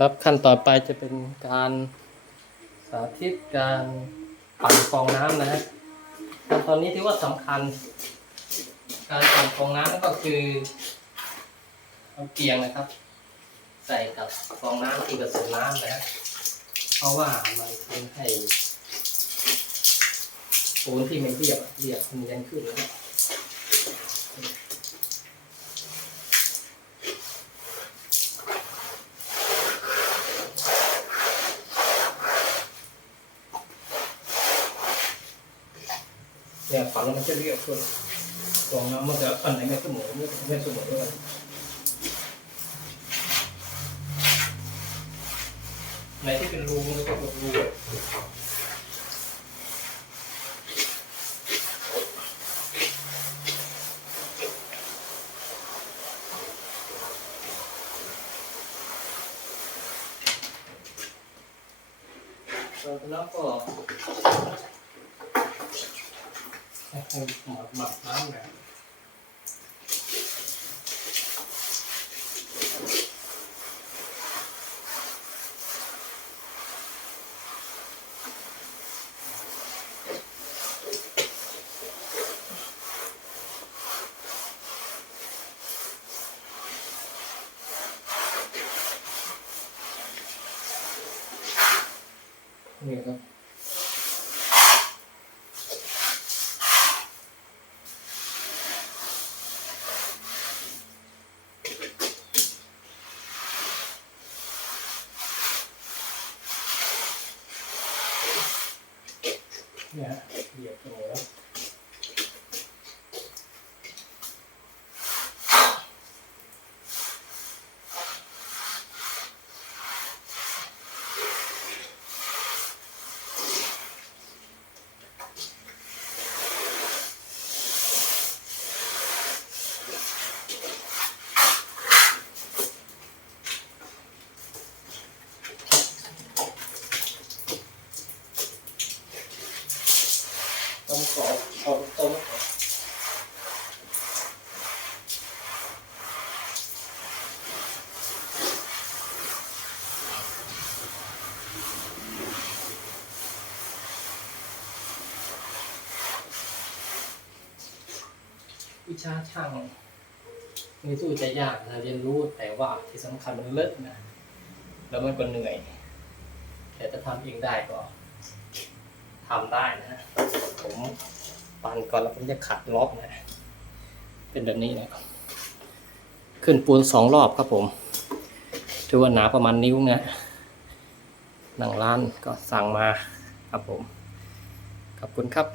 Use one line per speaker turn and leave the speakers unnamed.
ครับขั้นต่อไปจะเป็นการสาธิตการปั่นฟองน้ำนะฮะขั้นตอนนี้ที่ว่าสำคัญ การปั่นฟองน้ำก็คือเอาเกียงนะครับ ใส่กับฟองน้ำที่ผสมน้ำนะฮะเพราะว่ามันทำให้ปูนที่มันเรียบเรียบมันยังขึ้นนะครับ Ya, kalau macam dia aku orang nama dia akan dengan semua Dia akan dengan semua Dia lah. Nanti kena lubung kita buat dulu kenapa? một một mặt tám ngàn Gracias. อันไหนไม่เสมอไม่ไม่เสมอด้วยไหนที่เป็นรูมันก็กดรูแล้วก็ ให้หมักหมักน้ำเนี่ยนี่ครับ เนี่ยเหยียบเสมอต้มกรอบ เอาต้มกรอบวิชาช่างนี่สู้จะยากนะเรียนรู้แต่ว่าที่สำคัญมันเลิศนะ แล้วมันก็เหนื่อย แต่ถ้าทำเองได้ก็ทำได้นะ ผม ปั่นก่อนแล้วผมจะขัดล็อกนะ เป็นแบบนี้นะครับ ขึ้นปูนสองรอบครับผม ถือว่าหนาประมาณนิ้วนะหนังร้านก็สั่งมาครับผม ขอบคุณครับ